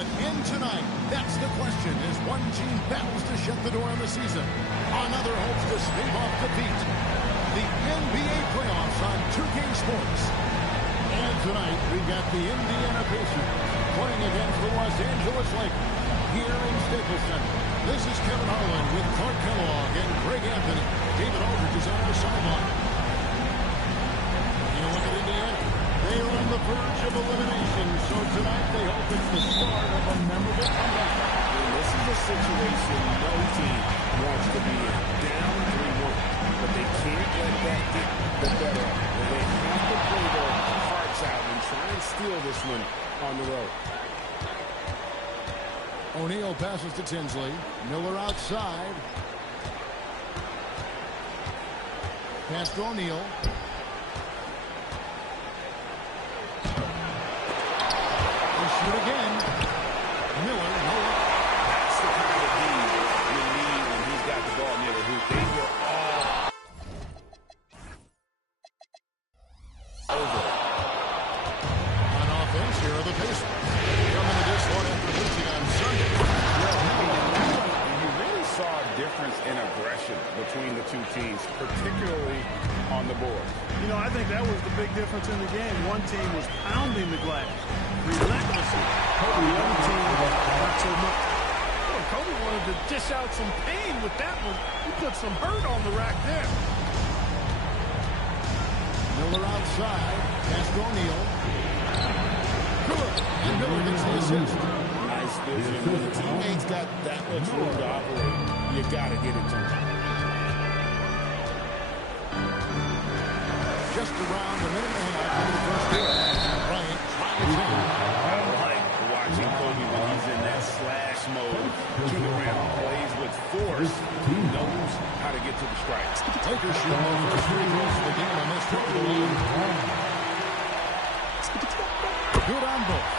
it end tonight? That's the question as one team battles to shut the door on the season. Another hopes to stave off defeat. The NBA playoffs on 2K Sports. And tonight, we've got the Indiana Pacers playing against the Los Angeles Lakers here in Staples Center. This is Kevin Harlan with Clark Kellogg and Greg Anthony. David Aldridge is on our sideline. You look at Indiana. They are on the verge of elimination, so tonight they hope it's the start of a memorable comeback. And this is a situation no team wants to be in. Down 3-1, but they can't let that get the better of them. They have to play their hearts out and try and steal this one on the road. O'Neal passes to Tinsley. Miller outside. Pass to O'Neal. Shoot again. Miller, no. That's the kind of lead you need when he's got the ball near the hoop. They were all over. On offense, here are the Pacers. Coming to this one after losing on Sunday. You really saw a difference in aggression between the two teams, particularly on the board. You know, I think that was the big difference in the game. One team was pounding the glass relentlessly. The other team, not so much. Well, Kobe wanted to dish out some pain with that one. He put some hurt on the rack there. Miller outside. Pass to O'Neal. Good. And Miller gets the assist. Nice vision. When the teammates got that much room to operate, you got to get it to them. Just around a minute and a half into the first quarter. Bryant trying to take it. Watching Kobe when he's in that slash mode to the rim, plays with force, he knows how to get to the strikes. Lakers shoot the first three goals of the game on this trip to the lead. Good on both.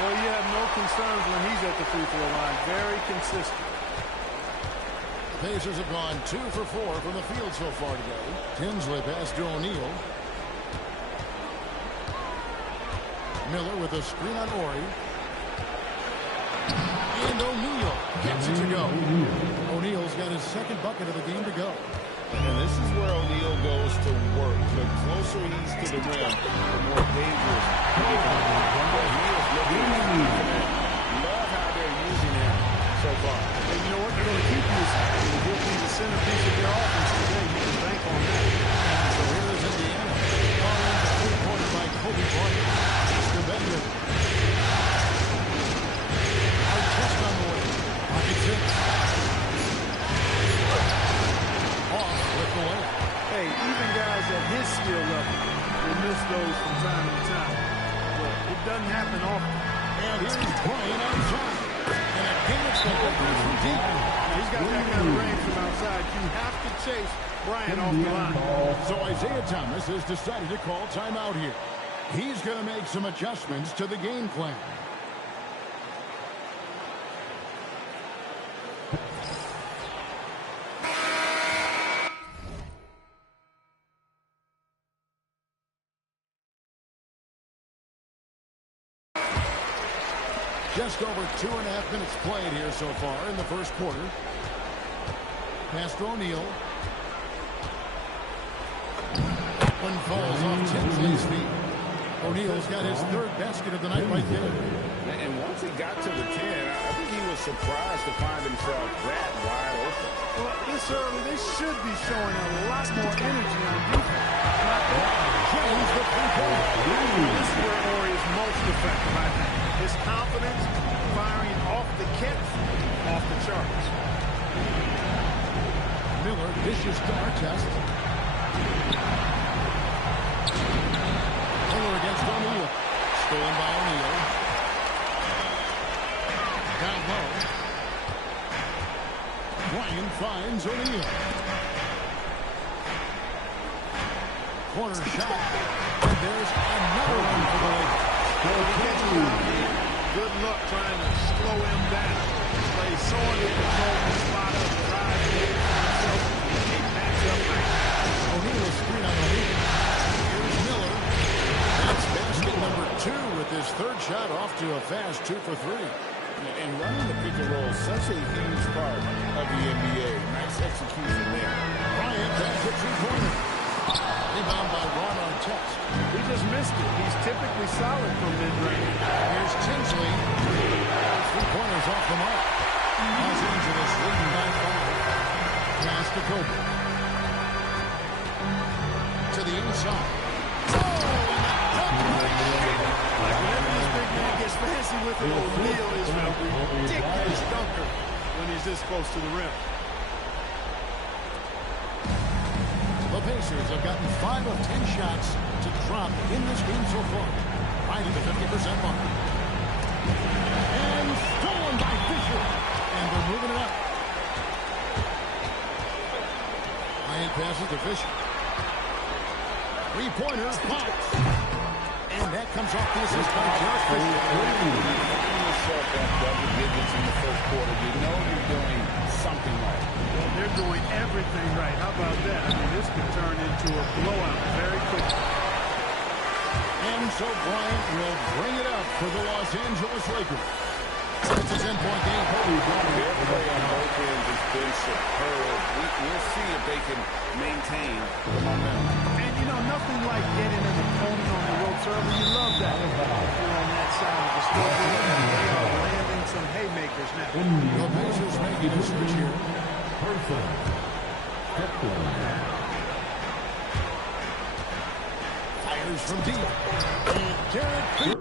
Well, you have no concerns when he's at the free throw line. Very consistent. The Pacers have gone 2 for 4 from the field so far today. Tinsley pass to O'Neal. Miller with a screen on Ori. And O'Neal gets it to go. O'Neal's got his second bucket of the game to go. And this is where O'Neal goes to work. The closer he's to the rim, the more dangerous he becomes. He is looking confident. Love how they're using him so far. And you know what? They're going to keep using him. He'll be the centerpiece of their offense today. You can bank on that. So here is Indiana. Following the three-pointer by Kobe Bryant. Mr. Bender. Test on the way. Pocket 6. Off with the layup. Hey, even guys at his skill level will miss those from time to time. But it doesn't happen often. And here's Bryant outside. And again it's the Lakers from deep. He's got that kind of range from outside. You have to chase Bryant off the line. So Isaiah Thomas has decided to call timeout here. He's going to make some adjustments to the game plan. Just over 2.5 minutes played here so far in the first quarter. Pass to O'Neal. One falls off Tinsley's feet. O'Neal's got his third basket of the night right there. And once he got to the 10, I think he was surprised to find himself that wide open. Well, this early, they should be showing a lot more energy on defense. Not that. James the three-pointer. This is where Ori is most effective, I think. His confidence, firing off the catch, off the charts. Miller dishes to Artest. Miller against O'Neal. Stolen by O'Neal. Down low. Bryant finds O'Neal. Corner shot. And there's another one for the Lakers. Good luck trying to slow him down. Plays so under control, the spot up, drive in, he match up nice. O'Neal screen on O'Neal. Here's Miller. That's basket number 2 with his third shot off to a fast 2 for 3. And running the pick and roll is such a huge part of the NBA. Nice execution there. Bryant has the three-pointer. Rebound by Ron Artest. He just missed it. He's typically solid from mid-range. Here's Tinsley. Three-pointers off the mark. Los Angeles leading by 5. Pass to Kobe. To the inside. Whenever this big man gets fancy with it, O'Neal is a ridiculous dunker when he's this close to the rim. The Pacers have gotten 5 of 10 shots to drop in this game so far. Right at the 50% mark. And stolen by Fisher. And they're moving it up. Bryant passes to Fisher. Three-pointer, pops. And that comes off the assist by Jarrett Fisher. Finding yourself at double digits in the first quarter, you know you're doing something right. Well, they're doing everything right. How about that? I mean, this could turn into a blowout very quickly. And so Bryant will bring it up for the Los Angeles Lakers. It's a 10-point game. Their play on both ends has been superb. We'll see if they can maintain the momentum. And, you know, nothing like getting an opponent on the ropes early. You love that. If you're on that side of the scoreboard, they are landing some haymakers now. The Pacers making a switch here. Fires from deep. And Jarrett Fisher.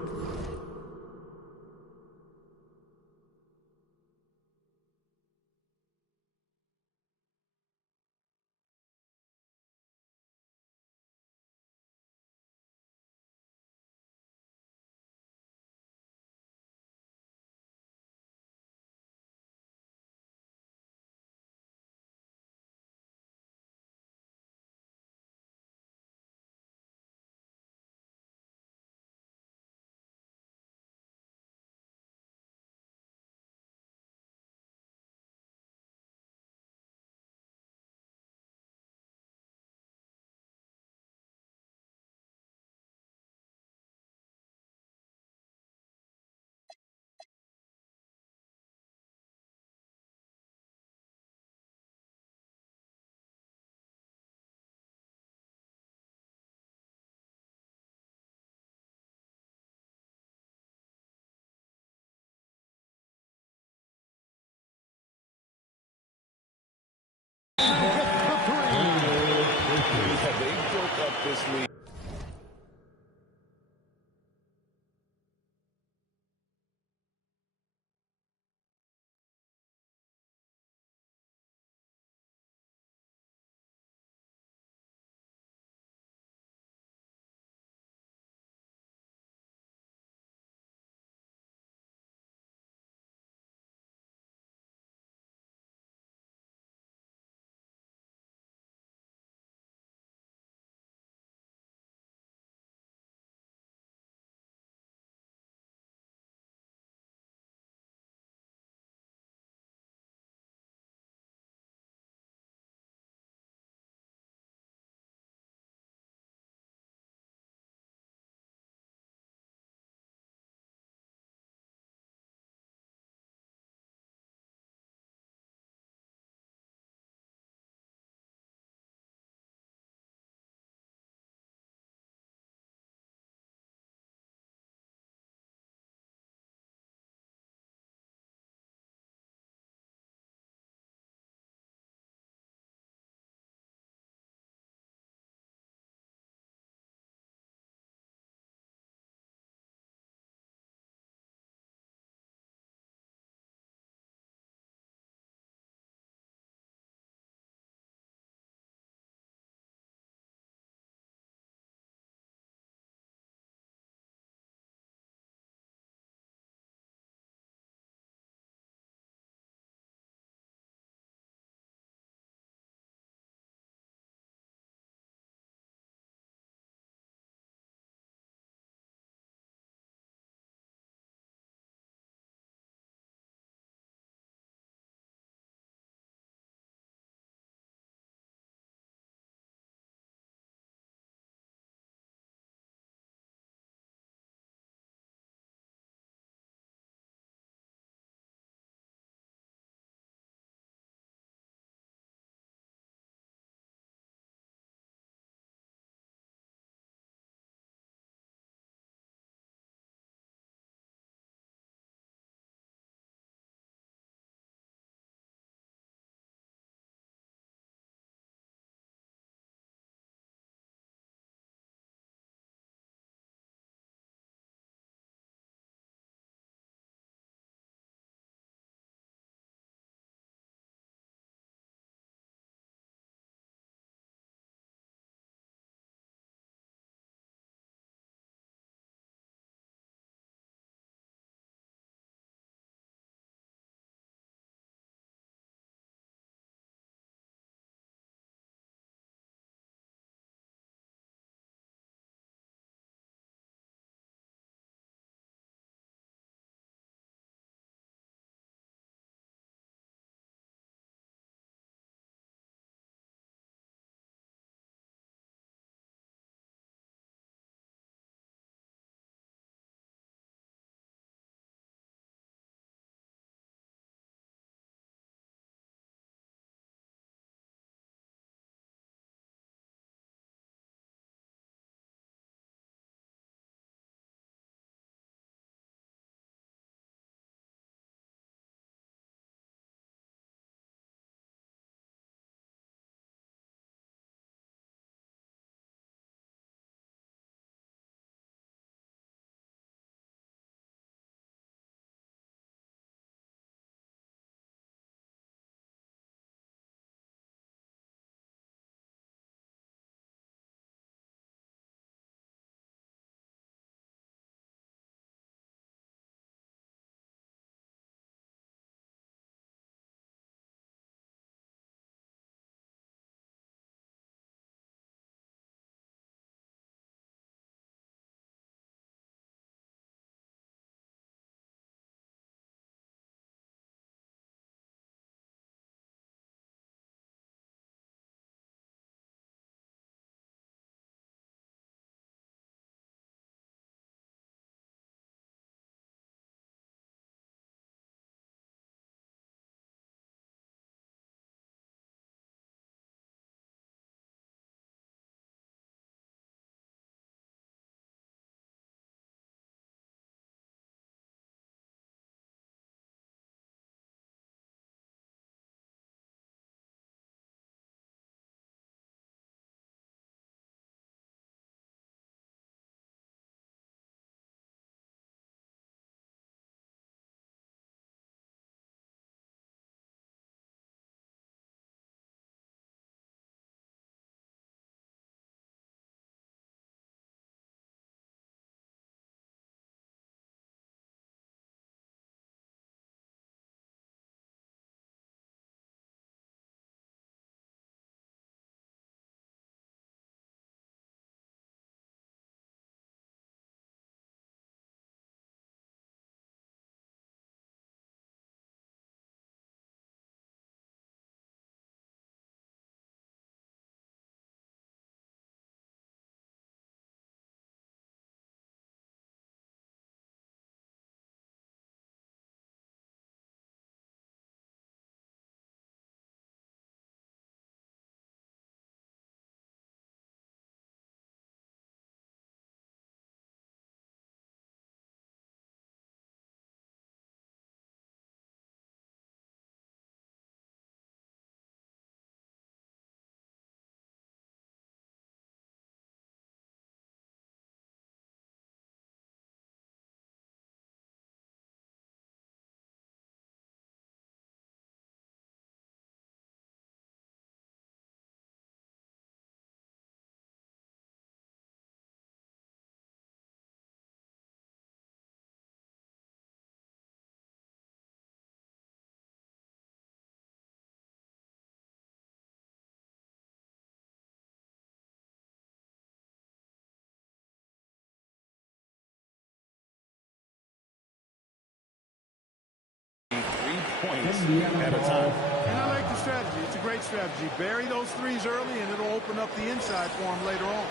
points at a time. And I like the strategy. It's a great strategy. Bury those threes early, and it'll open up the inside for him later on.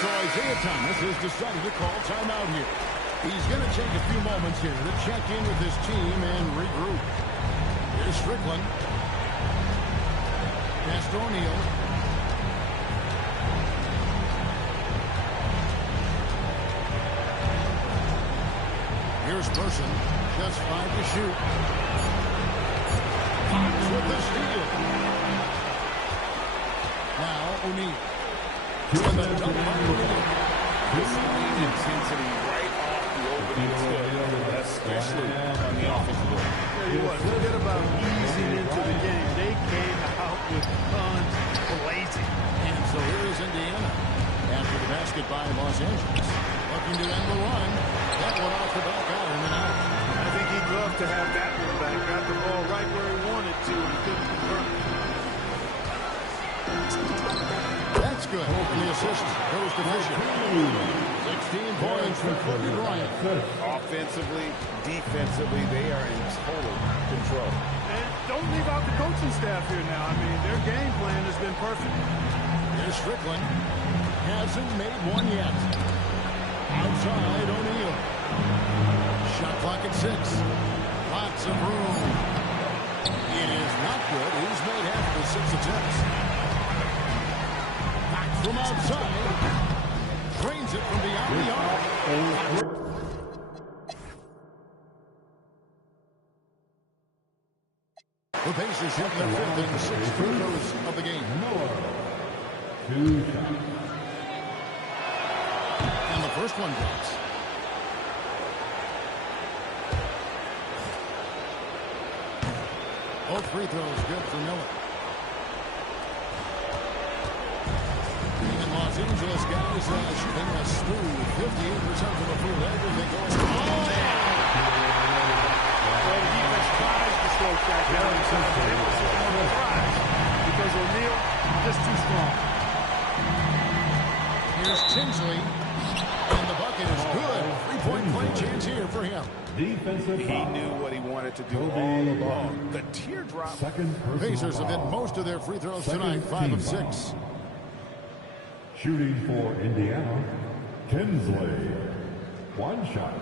So Isaiah Thomas has decided to call timeout here. He's going to take a few moments here to check in with his team and regroup. Here's Strickland. Pass to O'Neal. Here's Person. Just 5 to shoot. Fox with the steal. Now O'Neal. And the dunk by O'Neal. Displaying intensity right off the opening tip, especially on the offensive end. Tell you what, forget about easing into the game. They came out with guns blazing. And so here is Indiana. After the basket by Los Angeles. Looking to end the run. That one off the back out and then out. I think he'd love to have that one back. Got the ball right where he wanted to and couldn't convert. That's good. And the assist goes to Fisher. 16 points for Kobe Bryant. Offensively, defensively, they are in total control. And don't leave out the coaching staff here now. I mean, their game plan has been perfect. Here's Strickland. Hasn't made one yet. Outside O'Neal. Shot clock at 6. Lots of room. It is not good. He's made half of his 6 attempts. Back from outside. Drains it from beyond the arc. The Pacers hitting their 5th and 6th free throws of the game. And the first one drops. Both free throws good for Miller. And Los Angeles guys shooting a smooth 58% from the field. Everything going. Well, the defense tries to slow that down inside, but emphasis on the tries because O'Neal just too strong. Here's Tinsley. And the bucket is good. 3-point play chance here for him. Defensive He knew what he wanted to do all along. The teardrop. Pacers have hit most of their free throws tonight, 5 of 6. Shooting for Indiana, Tinsley. One shot.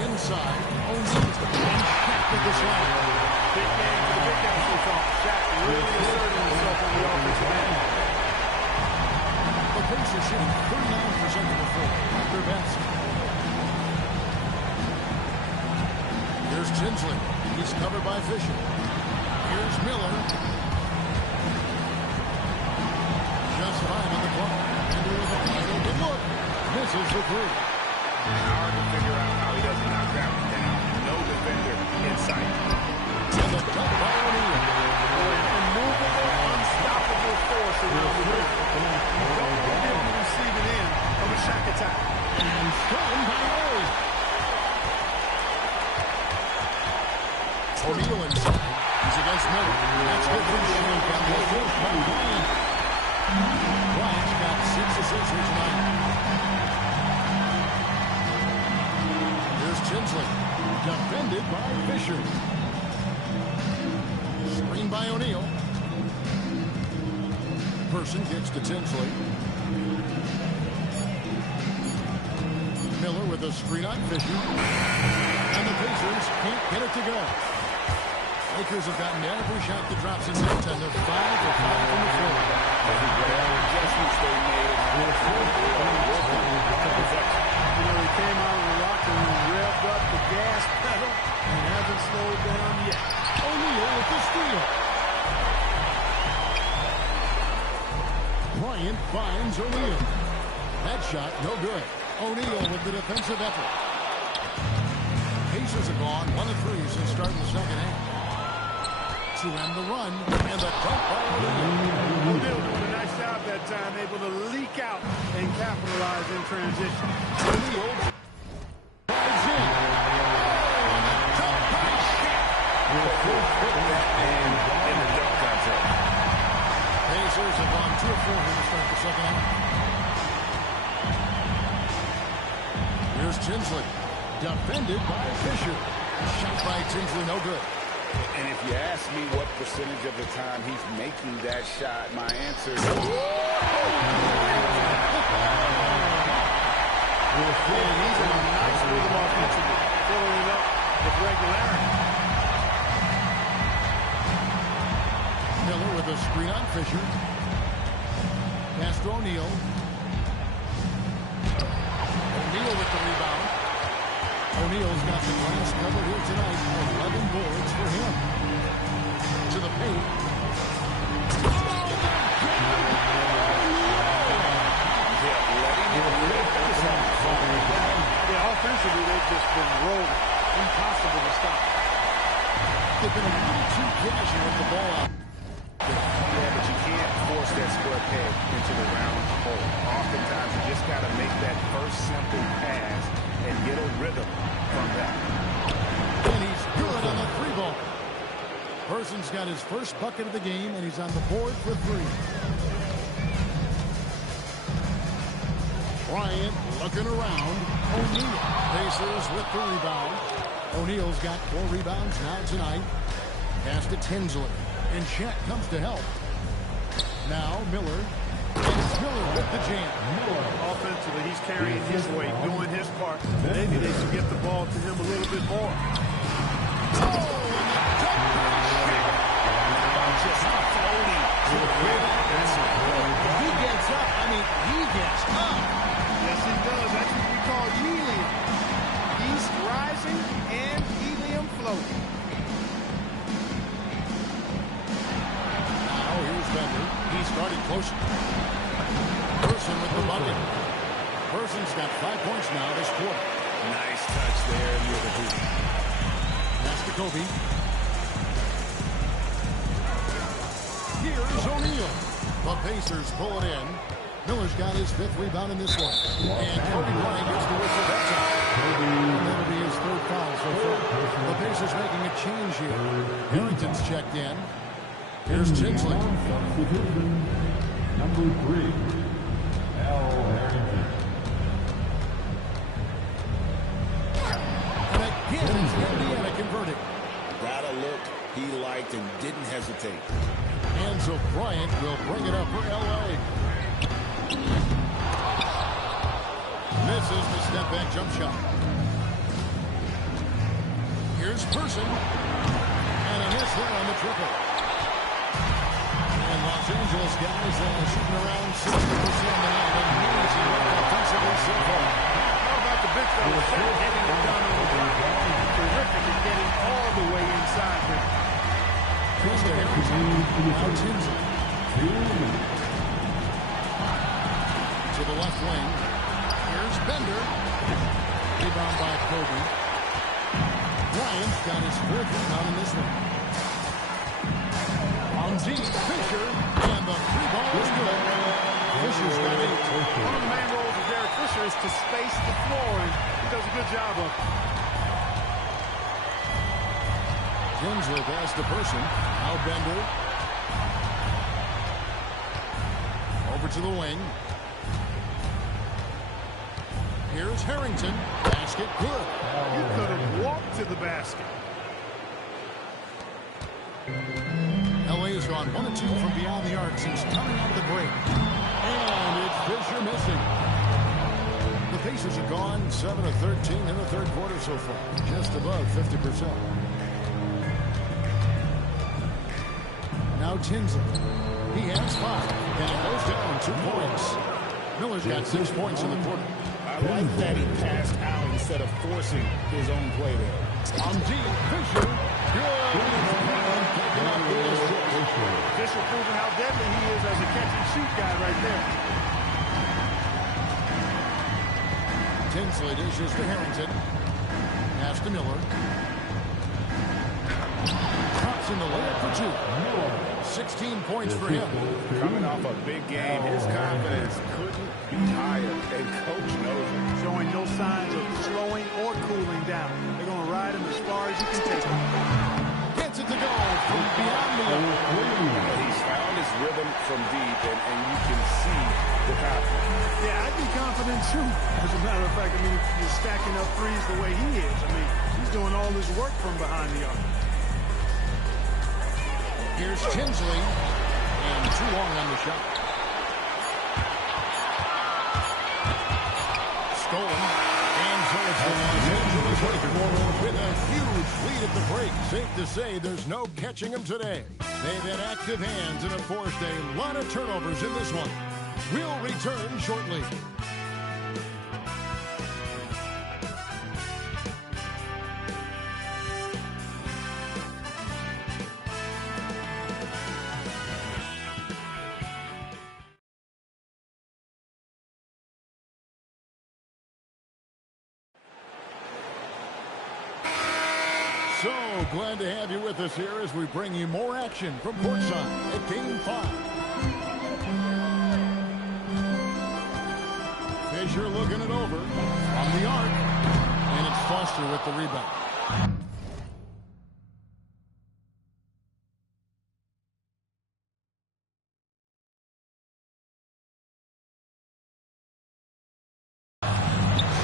Inside, O'Neal and Shaq with the shot. Big game for the big guys so far. Shaq really asserting himself on the offensive end. The Pacers shooting 39% from the floor, at their best. Here's Tinsley. He's covered by Fisher. Here's Miller. Just 5 on the clock. And there is a good look. Misses the 3. Hard to figure out how he doesn't knock that one down. No defender in sight. And the cut by O'Neal. Immovable, unstoppable force around the rim. You don't want to be on the receiving end of a Shaq attack. And stunned by O'Neal. O'Neal inside. He's against Miller. That's good for the shooting. Got the assist by Bryant. Bryant's got 6 assists here tonight. Tinsley, defended by Fisher. Screen by O'Neal. Person kicks to Tinsley. Miller with a screen on Fisher. And the Pacers can't get it to go. Lakers have gotten every shot that drops in net, and they're 5 for 5 from the floor. Whatever adjustments they made, You know, he came out of the locker room, revved up the gas pedal, and hasn't slowed down yet. O'Neal with the steal. Bryant finds O'Neal. That shot, no good. O'Neal with the defensive effort. Pacers have gone 1 of 3 since starting the second half. to end the run. And the dunk by O'Neal. O'Neal doing a nice job that time, able to leak out and capitalize in transition. O'Neal drives in. And the dunk by Shaq. In the dunk contest. Pacers have gone 2 of 4 here to start the second half. Here's Tinsley. Defended by Fisher. Shot by Tinsley, no good. And if you ask me what percentage of the time he's making that shot, my answer is... And he's in a nice rhythm offensively, filling it up with regularity. Miller with a screen on Fisher. Pass to O'Neal. O'Neal with the rebound. O'Neal's got the glass covered here tonight. 11 boards for him. To the paint. Yeah, offensively, they've just been rolling. Impossible to stop. They've been a little too casual with the ball out. Yeah, but you can't force that square peg into the round hole. Oftentimes, you just got to make that first simple pass and get a rhythm from that. And he's good on the 3-ball. Person's got his first bucket of the game, and he's on the board for 3. Bryant looking around. O'Neal. Pacers with the rebound. O'Neal's got 4 rebounds now tonight. Pass to Tinsley. And Chet comes to help. Now Miller. And it's Miller with the jam. Offensively, he's carrying his weight, doing his part. Maybe they should get the ball to him a little bit more. Oh, and the dunk by Shaq. Just floating to the rim. He gets up. I mean, he gets up. Yes, he does. That's what we call helium. East rising and helium floating. Now here's Bender. He started closer. Person with the bucket. Person's got 5 points now this quarter. Nice touch there near the hoop. That's to Kobe. Here's O'Neal. The Pacers pull it in. Miller's got his 5th rebound in this one. And Kobe Bryant gets the whistle that time. And that'll be his 3rd foul so far. The Pacers making a change here. Harrington's checked in. Here's Tinsley. Number 3, Al Harrington. And again, it's Indiana converting. Got a look he liked and didn't hesitate. And so Bryant will bring it up for L.A. Misses the step-back jump shot. Here's Person. And a miss there on the triple. And Los Angeles guys shooting around 60% tonight. Amazing work offensively so far. How about the big fella getting it done on the ground? Terrific at getting all the way inside there. Here's the Harrington. Now Tinsley. To the left wing. Here's Bender. Rebound by Kobe. Bryant's got his 4th rebound in this one. On deep, Fisher. And the 3-ball is good. Fisher's got 8. One of the main roles of Derek Fisher is to space the floor, and he does a good job of it. Tinsley pass to Person. Now Bender. Over to the wing. Here's Harrington. Basket good. You could have walked to the basket. LA has gone 1 of 2 from beyond the arc since coming out of the break. And it's Fisher missing. The Pacers have gone 7 of 13 in the 3rd quarter so far. Just above 50%. Now Tinsley. He has 5. And it goes down 2 points. Miller's got 6 points in the quarter. I like that he passed out instead of forcing his own play there. On deep, Fisher. Good. Fisher proving how deadly he is as a catch-and-shoot guy right there. Tinsley dishes to Harrington. Pass to Miller. Drops in the layup for two. 16 points for him. Coming off a big game, his confidence couldn't be higher, and Coach knows it. Showing no signs of slowing or cooling down. They're going to ride him as far as you can take him. Gets it to go from beyond the arc. He's found his rhythm from deep, and you can see the confidence. Yeah, I'd be confident too. As a matter of fact, I mean, he's stacking up threes the way he is. I mean, he's doing all his work from behind the arc. Here's Tinsley, and too long on the shot. Stolen, and so it's the Los Angeles Lakers with a huge lead at the break. Safe to say there's no catching them today. They've had active hands and have forced a lot of turnovers in this one. We'll return shortly. So glad to have you with us here as we bring you more action from courtside at Game 5. Fisher looking it over from the arc, and it's Foster with the rebound.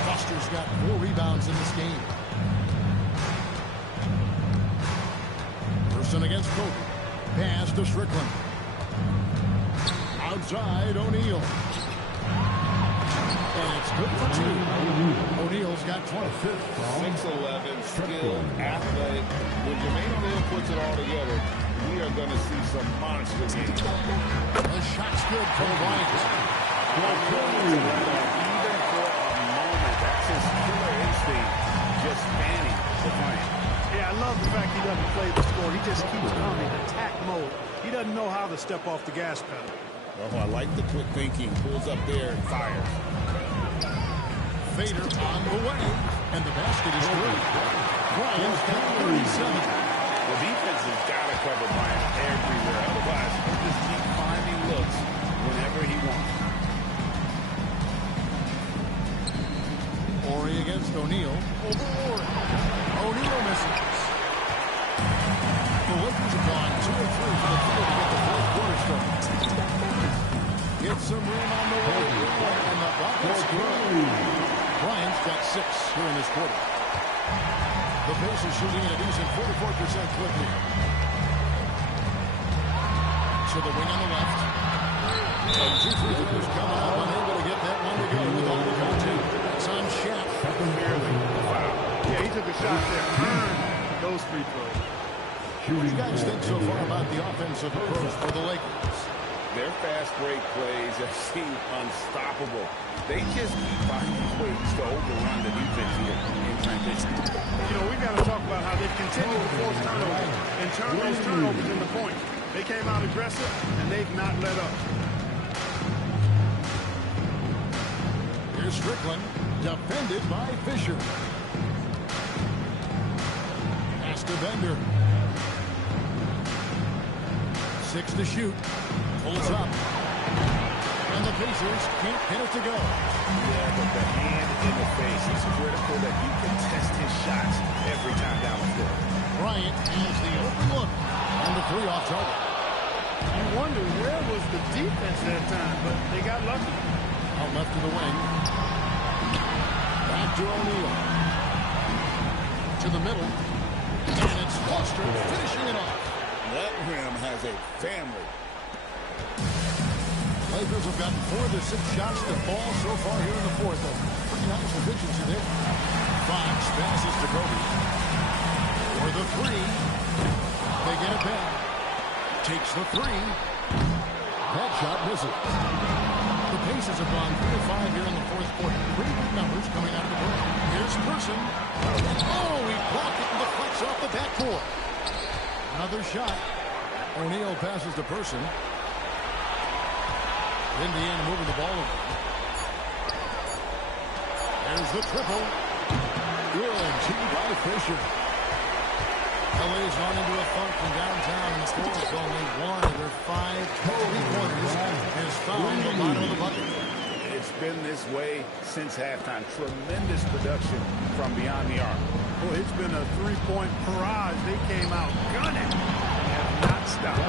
Foster's got 4 rebounds in this game. Against Kobe. Pass to Strickland. Outside O'Neal. And it's good for 2. O'Neal's got 20. 6'11", skilled, athletic. When Jermaine O'Neal puts it all together, we are going to see some monster games. The shot's good for Bryant. Even for a moment, that's his killer instinct, just fanning the Bryant. Yeah, I love the fact he doesn't play the score. He just keeps coming, attack mode. He doesn't know how to step off the gas pedal. Oh, I like the quick thinking. Pulls up there and fires. Fader on the way, and the basket is good. Bryant's got 37. The defense has got to cover Bryant everywhere. Otherwise, he'll just keep finding looks whenever he wants. Horry against O'Neal. Over Horry. O'Neal misses. The Lakers have gone 2 of 3 for the field to get the fourth quarter started. Get some room on the way, and the bucket's good. Bryant's got 6 here in this quarter. The Pacers shooting at a decent 44% clip here. To the wing on the left. And 2 free throws coming up, unable to get that one to go with all the contact. It's on Shaq. Yeah, he took a shot there. Earned those free throws. What do you guys think so far about the offensive approach for the Lakers? Their fast break plays have seemed unstoppable. They just keep finding ways to overrun the defense here in transition. You know, we've got to talk about how they've continued to force turnovers and turn those turnovers into points. They came out aggressive, and they've not let up. Here's Strickland, defended by Fisher. Pass to Bender. 6 to shoot. Pulls up. And the Pacers can't get it to go. Yeah, but the hand in the face is critical that you can test his shots every time down the floor. Bryant has the open look on the 3 off target. You wonder where was the defense that time, but they got lucky. Out left to the wing. Back to O'Neal. To the middle. And it's Foster finishing it off. That rim has a family. Lakers have gotten 4 of the 6 shots to fall so far here in the fourth. Pretty nice efficiency there. Fox passes to Kobe. For the 3. They get it back. Takes the 3. That shot misses. The Pacers have gone 3 of 5 here in the fourth quarter. Pretty good numbers coming out of the break. Here's Person. Oh, he blocked it and deflects off the backboard. Another shot. O'Neal passes to Person. Indiana moving the ball over. There's the triple. Good. By Fisher. LA's gone into a funk from downtown, and the Spurs only one of their 5 three-pointers has found the bottom of the bucket. It's been this way since halftime. Tremendous production from beyond the arc. Boy, it's been a three-point barrage. They came out gunning and have not stopped.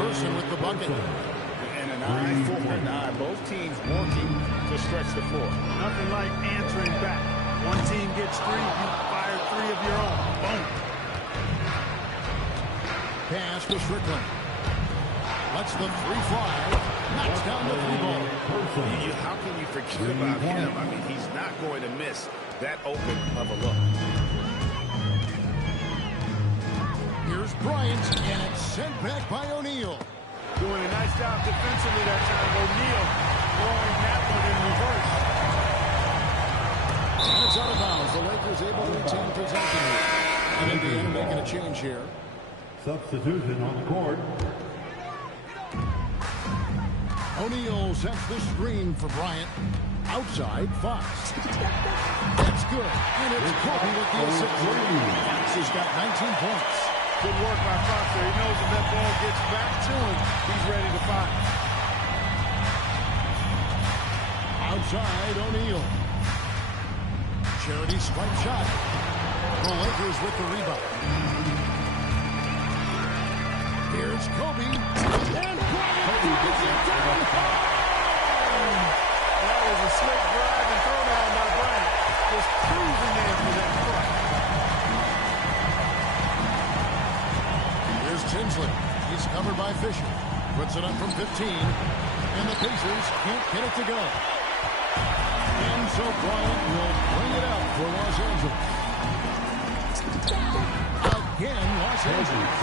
Person with the bucket. And an eye for an eye. Both teams working to stretch the floor. Nothing like answering back. One team gets 3, you fire 3 of your own. Boom. Pass to Strickland. Lets the 3 fly. Knocks down the 3 ball. How can you forget about him? I mean, he's not going to miss that open of a look. Here's Bryant, and it's sent back by O'Neal. Doing a nice job defensively that time. O'Neal throwing that one in reverse. And it's out of bounds. The Lakers able to retain possession here. And Indiana making a change here. Substitution on the court. O'Neal sets the screen for Bryant. Outside, Fox. That's good. And it's Kobe with the assist. Fox has got 19 points. Good work by Fox there. He knows if that ball gets back to him, he's ready to fire. Outside, O'Neal. Charity swipe shot. The Lakers with the rebound. Here's Kobe. And Kobe gets it down home. That was a slick drive and throw down by Bryant. Just cruising there for that try. Here's Tinsley. He's covered by Fisher. Puts it up from 15. And the Pacers can't get it to go. And so Bryant will bring it out for Los Angeles. Again, Los Angeles.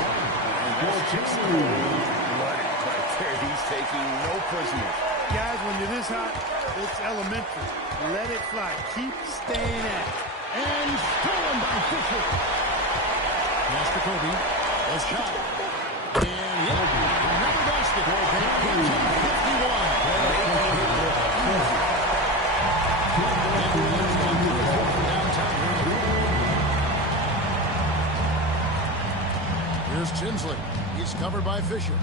He's taking no prisoners. Guys, when you're this hot, it's elementary. Let it fly. Keep staying at it. And stolen by Fisher. Pass to Kobe. A shot. And another basket. And 51. Here's Tinsley. He's covered by Fisher.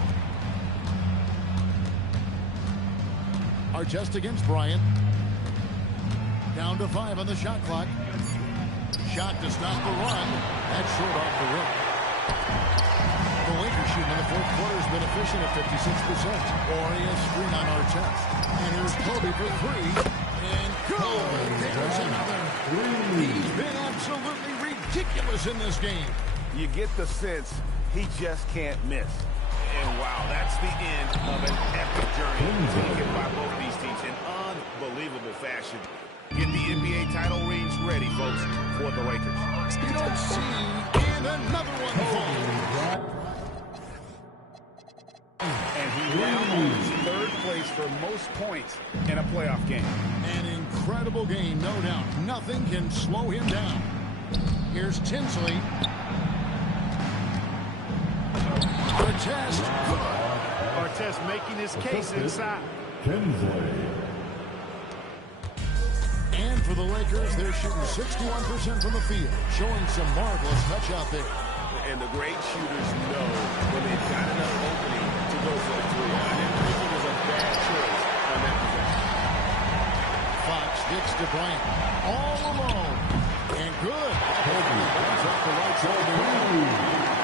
Artest against Bryant. Down to 5 on the shot clock. Shot to stop the run. That's short off the rim. The Lakers shooting in the fourth quarter has been efficient at 56%. Oria's screen on Artest. And here's Kobe for 3. And good. There's another. He's been absolutely ridiculous in this game. You get the sense he just can't miss. And wow, that's the end of an epic journey taken by both these teams in unbelievable fashion. Get the NBA title rings ready, folks, for the Lakers. You don't see, and another one falls. And he now owns 3rd place for most points in a playoff game. An incredible game, no doubt. Nothing can slow him down. Here's Tinsley. Artest, good. Artest making his case inside. Tinsley. And for the Lakers, they're shooting 61% from the field, showing some marvelous touch out there. And the great shooters know when they've got enough opening to go for the 3. I didn't think it was a bad choice on that possession. Fox gets to Bryant. All alone. And good. Kobe runs up the right shoulder.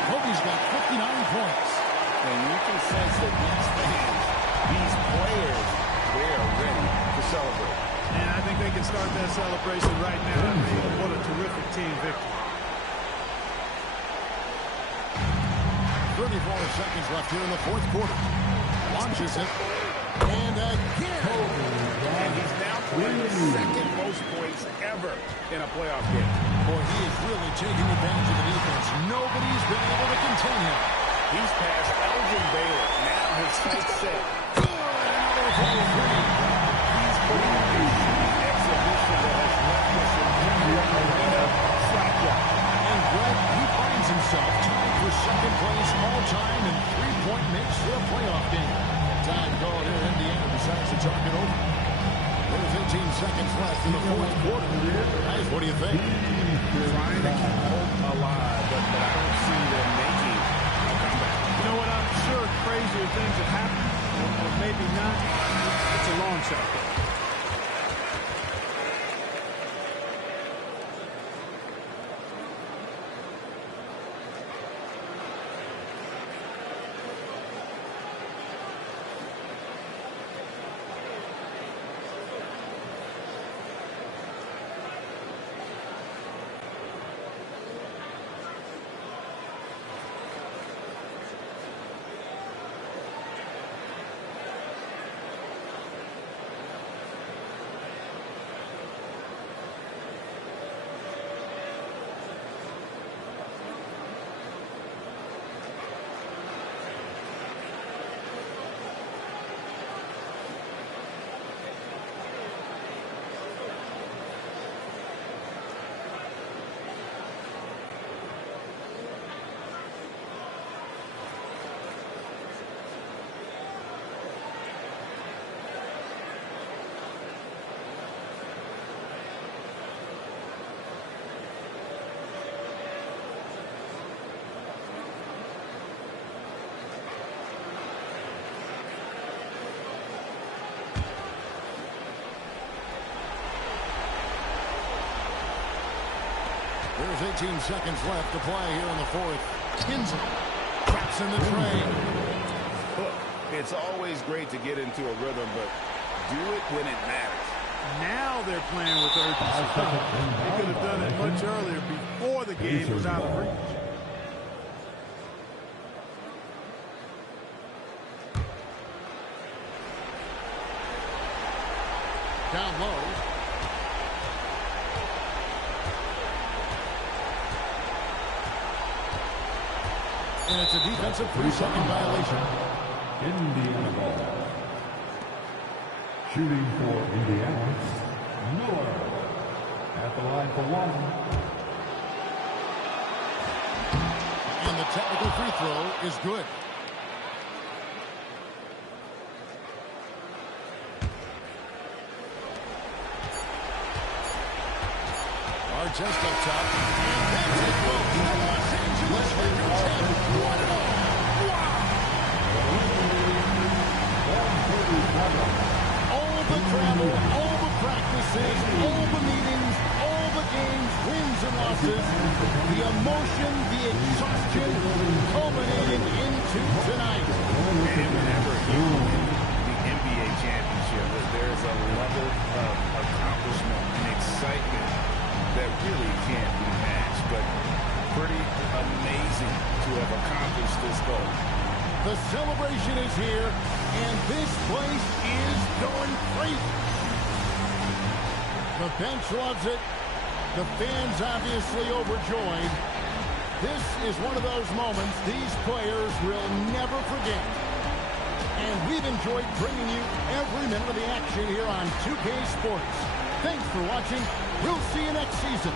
Kobe's got 59 points. And you can sense that these fans, these players, they are ready to celebrate. And I think they can start that celebration right now. I mean, what a terrific team victory. 34 seconds left here in the fourth quarter. Launches it. And again. And he's now playing the 2nd most points ever in a playoff game. Boy, he is really taking advantage of the defense. Nobody's been able to contain him. He's past Elgin Baylor. Now his sights set. Good. Another full 3. He's putting a exhibition that has left us in a slapjack. And Greg, he finds himself tied for 2nd place all-time in three-point mix for a playoff game. Time called here. Indiana decides to talk it over. There's 18 seconds left in the fourth quarter. Guys, what do you think? Trying to keep hope alive, but I don't see them making a comeback. You know what? I'm sure crazier things have happened, or maybe not. It's a long shot, though. There's 18 seconds left to play here in the fourth. Kinsley traps in the train. Look, it's always great to get into a rhythm, but do it when it matters. Now they're playing with urgency. They could have done it much earlier before the game was out of reach. Down low. And it's a defensive 3-second violation. Indiana ball. Shooting for Indiana, Miller. At the line for one. And the technical free throw is good. Just up top. And that's it. Well, the Los Angeles Lakers have won it all. Wow! All the travel, all the practices, all the meetings, all the games, wins and losses, the emotion, the exhaustion, culminating into tonight. And whenever you win the NBA championship, there's a level of accomplishment and excitement that really can't be matched, but pretty amazing to have accomplished this goal. The celebration is here, and this place is going crazy. The bench loves it. The fans obviously overjoyed. This is one of those moments these players will never forget. And we've enjoyed bringing you every minute of the action here on 2K Sports. Thanks for watching. We'll see you next season.